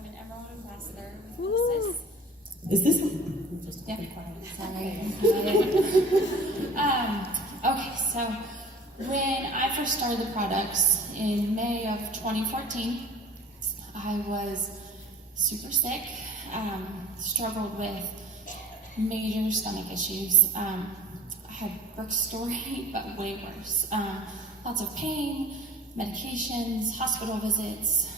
I'm an Emerald Ambassador with Plexus. Is this? Just be quiet. Sorry. Okay, so when I first started the products in May of 2014, I was super sick, struggled with major stomach issues. I had Brooke's story, but way worse. Lots of pain, medications, hospital visits,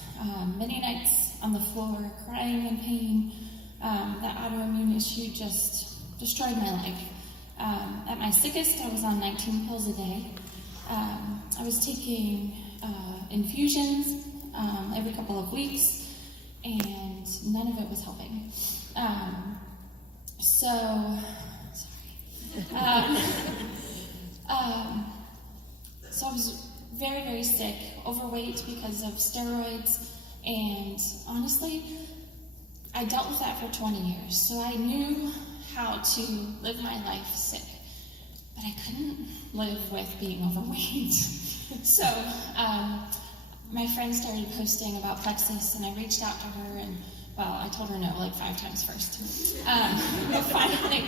many nights on the floor crying in pain. That autoimmune issue just destroyed my life. At my sickest, I was on 19 pills a day. I was taking infusions every couple of weeks, and none of it was helping. So I was very, very sick, overweight because of steroids, and honestly, I dealt with that for 20 years, so I knew how to live my life sick, but I couldn't live with being overweight. So my friend started posting about Plexus, and I reached out to her, and well, I told her no like 5 times first. But finally,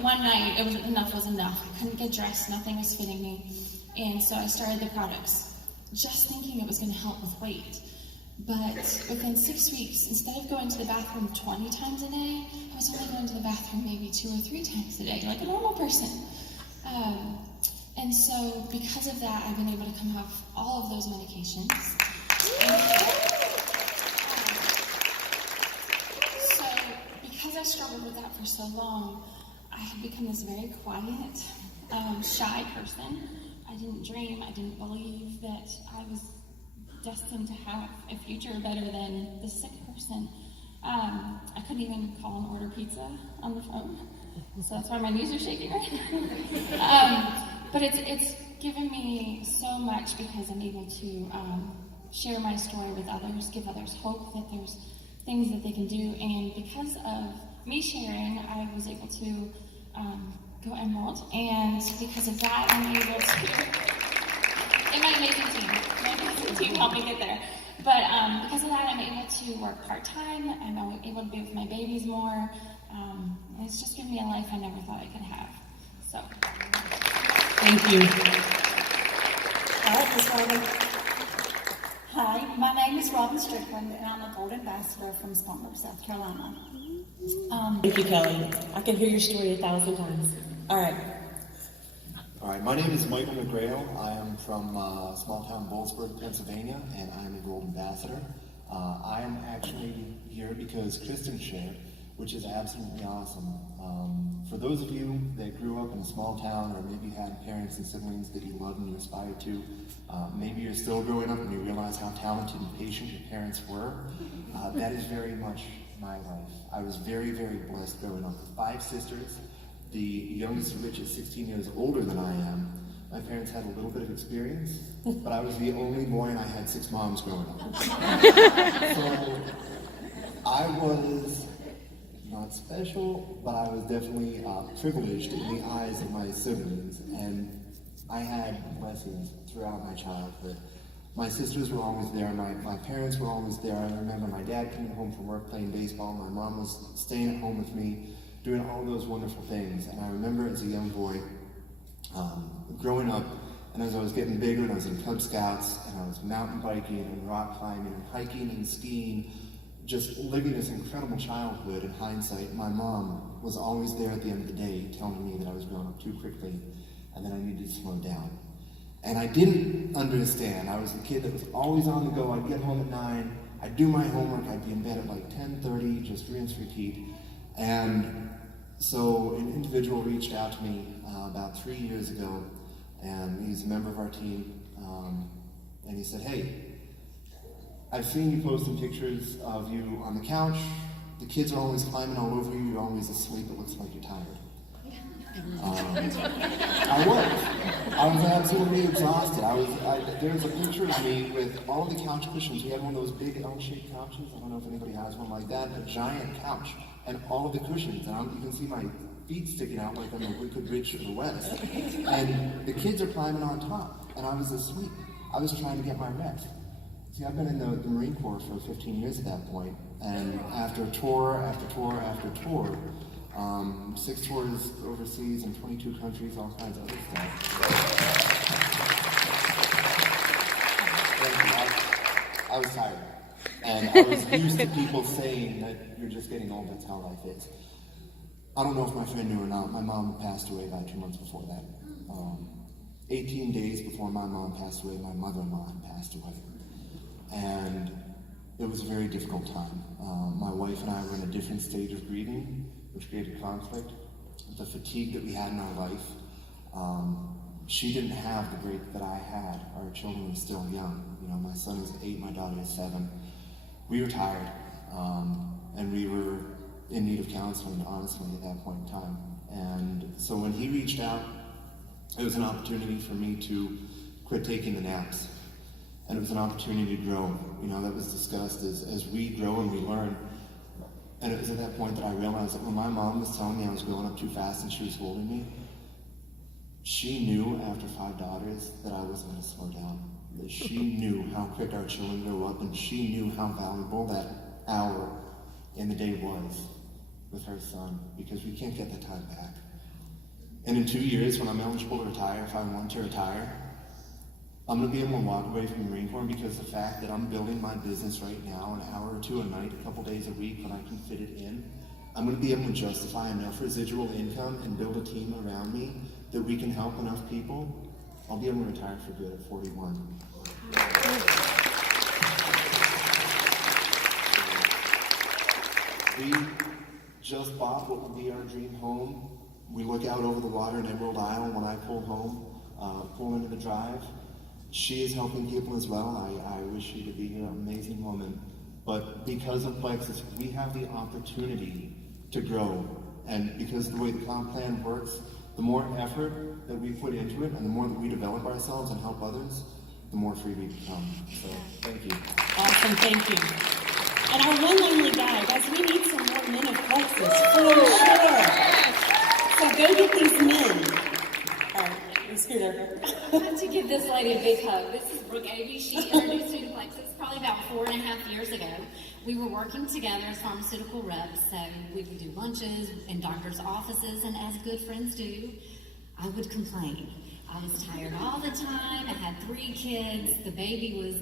one night, enough was enough. I couldn't get dressed, nothing was fitting me, and so I started the products, just thinking it was going to help with weight. But within 6 weeks, instead of going to the bathroom 20 times a day, I was only going to the bathroom maybe 2 or 3 times a day, like a normal person. And so because of that, I've been able to come off all of those medications. So because I struggled with that for so long, I had become this very quiet, shy person. I didn't dream, I didn't believe that I was destined to have a future better than the sick person. I couldn't even call and order pizza on the phone, so that's why my knees are shaking right now. But it's given me so much because I'm able to share my story with others, give others hope that there's things that they can do, and because of me sharing, I was able to go Emerald, and because of that, I'm able to, and my amazing team. To help me get there. But because of that, I'm able to work part-time, I'm able to be with my babies more, and it's just given me a life I never thought I could have. So. Thank you. All right, Ms. Robin. Hi, my name is Robin Strickland, and I'm a Gold Ambassador from Spartanburg, South Carolina. Thank you, Kelly. I can hear your story 1,000 times. All right. All right, my name is Michael McGrail. I am from small town Boalsburg, Pennsylvania, and I am a Gold Ambassador. I am actually here because Kristen shared, which is absolutely awesome. For those of you that grew up in a small town, or maybe had parents and siblings that you loved and you aspired to, maybe you're still growing up and you realize how talented and patient your parents were. That is very much my life. I was very, very blessed growing up with 5 sisters. The youngest of which is 16 years older than I am. My parents had a little bit of experience, but I was the only boy and I had 6 moms growing up. So I was not special, but I was definitely privileged in the eyes of my siblings, and I had blessings throughout my childhood. My sisters were always there, my parents were always there. I remember my dad coming home from work playing baseball, my mom was staying at home with me, doing all those wonderful things. And I remember as a young boy, growing up, and as I was getting bigger, and I was in Cub Scouts, and I was mountain biking and rock climbing and hiking and skiing, just living this incredible childhood. In hindsight, my mom was always there at the end of the day telling me that I was growing up too quickly and that I needed to slow down. And I didn't understand. I was a kid that was always on the go. I'd get home at 9, I'd do my homework, I'd be in bed at like 10:30, just rinse, repeat. And so an individual reached out to me about 3 years ago, and he's a member of our team, and he said, "Hey, I've seen you posting pictures of you on the couch. The kids are always climbing all over you. You're always asleep. It looks like you're tired." I was absolutely exhausted. There was a picture of me with all the couch cushions. We had one of those big L-shaped couches. I don't know if anybody has one like that. A giant couch and all of the cushions. And you can see my feet sticking out like I'm a Wicked Witch of the West. And the kids are climbing on top, and I was asleep. I was trying to get my rest. See, I've been in the Marine Corps for 15 years at that point, And after tour after tour after tour, 6 tours overseas in 22 countries, all kinds of other stuff. I was tired. And I was used to people saying that you're just getting old, that's how life is. I don't know if my friend knew or not, my mom passed away about 2 months before that. 18 days before my mom passed away, my mother-in-law had passed away. And it was a very difficult time. My wife and I were in a different stage of grieving, which created conflict. The fatigue that we had in our life. She didn't have the break that I had. Our children were still young. You know, my son is 8, my daughter is 7. We were tired, and we were in need of counseling, honestly, at that point in time. And so when he reached out, it was an opportunity for me to quit taking the naps. And it was an opportunity to grow. You know, that was discussed as we grow and we learn. And it was at that point that I realized that when my mom was telling me I was growing up too fast and she was holding me, she knew after 5 daughters that I wasn't going to slow down. That she knew how quick our children grow up, and she knew how valuable that hour in the day was with her son, because we can't get that time back. And in 2 years, when I'm eligible to retire, if I want to retire, I'm going to be able to walk away from the Marine Corps, because the fact that I'm building my business right now, an hour or 2 a night, a couple days a week when I can fit it in, I'm going to be able to justify enough residual income and build a team around me that we can help enough people. I'll be able to retire for good at 41. We just bought what will be our dream home. We look out over the water in Emerald Isle when I pull home, pull into the drive. She is helping people as well. I wish she to be an amazing woman. But because of Plexus, we have the opportunity to grow. And because of the way the comp plan works, the more effort that we put into it and the more that we develop ourselves and help others, the more free we become. So, thank you. Awesome, thank you. And our one lonely guy, guys, we need some more men of Plexus, for sure. So go get these men. All right, Scooter. I have to give this lady a big hug. This is Brooke Avey. She introduced me to Plexus probably about 4.5 years ago. We were working together as pharmaceutical reps, so we would do lunches in doctors' offices, and as good friends do, I would complain. I was tired all the time. I had 3 kids. The baby was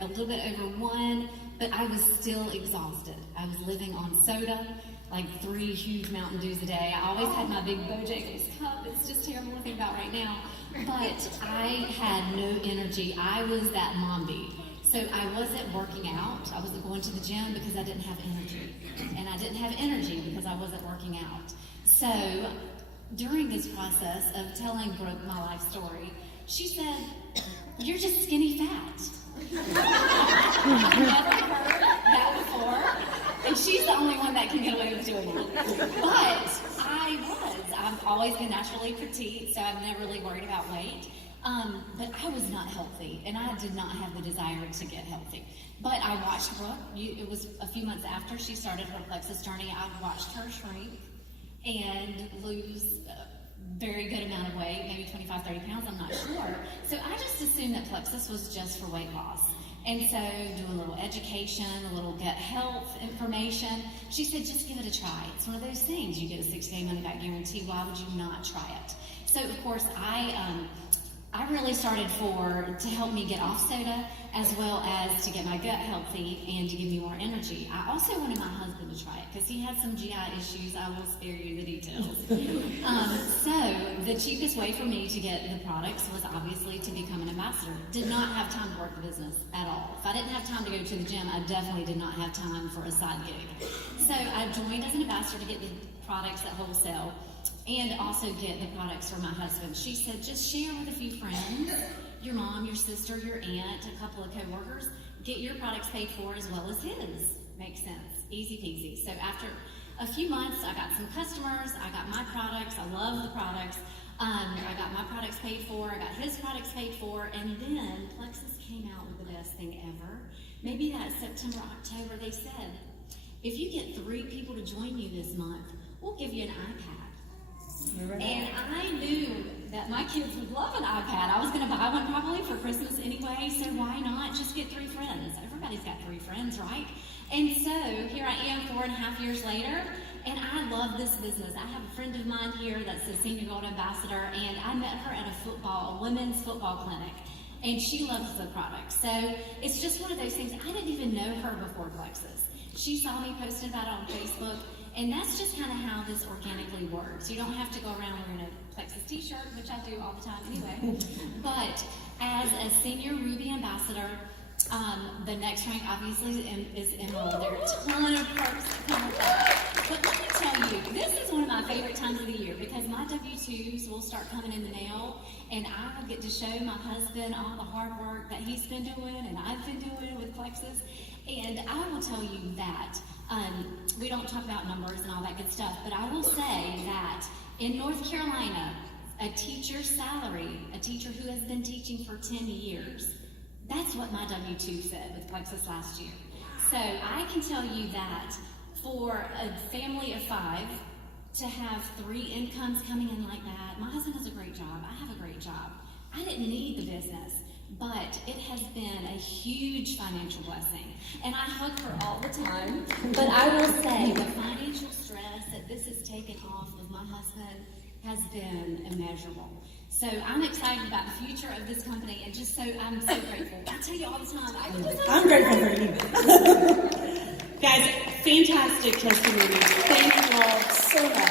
a little bit over 1, but I was still exhausted. I was living on soda, like 3 huge Mountain Dews a day. I always had my big Bojangles cup. It's just terrible to think about right now. But I had no energy. I was that mom bee. So I wasn't working out. I wasn't going to the gym because I didn't have energy. And I didn't have energy because I wasn't working out. So during this process of telling Brooke my life story, she said, "You're just skinny fat." I've never heard that before. And she's the only one that can get away with doing it. But I've always been naturally petite, so I've never really worried about weight. But I was not healthy, and I did not have the desire to get healthy. But I watched Brooke. It was a few months after she started her Plexus journey. I watched her shrink and lose a very good amount of weight, maybe 25, 30 pounds, I'm not sure. So I just assumed that Plexus was just for weight loss. And so do a little education, a little gut health information. She said, just give it a try. It's one of those things. You get a 6-day money-back guarantee. Why would you not try it? So, of course, I really started to help me get off soda, as well as to get my gut healthy and to give me more energy. I also wanted my husband to try it because he had some GI issues. I will spare you the details. So the cheapest way for me to get the products was obviously to become an ambassador. Did not have time to work the business at all. If I didn't have time to go to the gym, I definitely did not have time for a side gig. So I joined as an ambassador to get the products at wholesale and also get the products for my husband. She said, just share with a few friends, your mom, your sister, your aunt, a couple of co-workers, get your products paid for as well as his. Makes sense. Easy peasy. So after a few months, I got some customers, I got my products, I love the products. I got my products paid for, I got his products paid for, and then Plexus came out with the best thing ever. Maybe that September, October, they said, if you get 3 people to join you this month, we'll give you an iPad. And I knew that my kids would love an iPad. I was going to buy one probably for Christmas anyway, so why not just get 3 friends? Everybody's got 3 friends, right? And so here I am 4.5 years later, and I love this business. I have a friend of mine here that's a senior gold ambassador, and I met her at a women's football clinic, and she loves the product. So it's just one of those things. I didn't even know her before Plexus. She saw me posted about it on Facebook, and that's just kind of how this organically works. You don't have to go around wearing a Plexus t-shirt, which I do all the time anyway. But as a senior Ruby ambassador, the next rank obviously is Emerald. There are a ton of perks that come with that. But let me tell you, this is one of my favorite times of the year because my W-2s will start coming in the mail, and I get to show my husband all the hard work that he's been doing and I've been doing with Plexus. And I will tell you that we don't talk about numbers and all that good stuff, but I will say that in North Carolina, a teacher's salary, a teacher who has been teaching for 10 years, that's what my W-2 said with Plexus last year. So I can tell you that for a family of 5 to have 3 incomes coming in like that, my husband has a great job, I have a great job. I didn't need the business, but it has been a huge financial blessing. And I hug her all the time, but I will say the financial stress that this has taken off of my husband has been immeasurable. So I'm excited about the future of this company, and just so I'm so grateful. I tell you all the time, I'm grateful for you. Guys, fantastic testimony. Thank you all so much.